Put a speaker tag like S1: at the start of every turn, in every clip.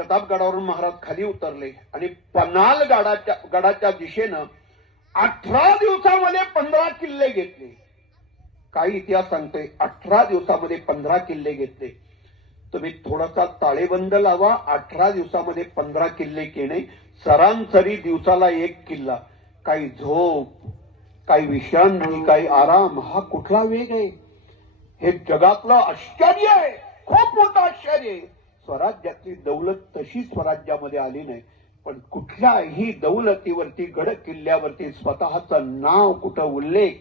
S1: प्रतापगडावरून महाराज खाली उतरले आणि पन्हाल गडाच्या गडाच्या दिशेनं अठरा दिवसामध्ये पंधरा किल्ले घेतले. काही इतिहास सांगतोय अठरा दिवसामध्ये पंधरा किल्ले घेतले. तुम्ही थोडासा ताळेबंद लावा अठरा दिवसामध्ये पंधरा किल्ले घेणे सरासरी दिवसाला एक किल्ला. काही झोप काही विश्रांती काही आराम हा कुठला वेग आहे? हे जगातलं आश्चर्य आहे खूप मोठं आश्चर्य आहे. स्वराज्याची दौलत तशी स्वराज्यामध्ये आली नाही पण कुठल्याही दौलतीवरती गड किल्ल्यावरती स्वतःचं नाव कुठं उल्लेख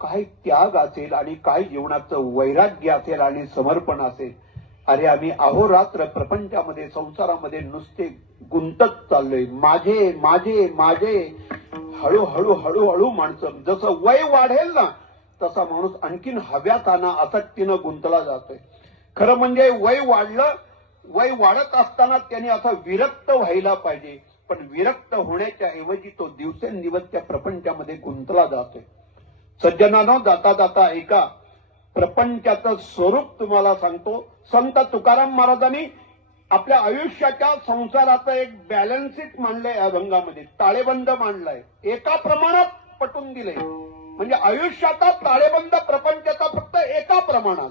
S1: काय त्याग असेल आणि काय जीवनाचं वैराग्य असेल आणि समर्पण असेल अरे आम्ही अहोरात्र प्रपंचामध्ये संसारामध्ये नुसते गुंतत चाललोय. माझे माझे माझे हळूहळू हळूहळू माणसं जसं वय वाढेल ना तसा माणूस आणखीन हव्या आणा आसक्तीनं गुंतला जातोय. खरं म्हणजे वय वाढलं वय वाढत असताना त्याने असा विरक्त व्हायला पाहिजे. पण विरक्त होण्याच्या ऐवजी तो दिवसेंदिवस त्या प्रपंचामध्ये गुंतला जातोय. सज्जनानं जाता जाता ऐका. प्रपंचाचं स्वरूप तुम्हाला सांगतो. संत तुकाराम महाराजांनी आपल्या आयुष्याच्या संसाराचं एक बॅलन्सिट मांडलंय या अभंगामध्ये ताळेबंद मांडलाय. एका प्रमाणात पटून दिलंय. म्हणजे आयुष्याचा ताळेबंद प्रपंचाचा फक्त एका प्रमाणात.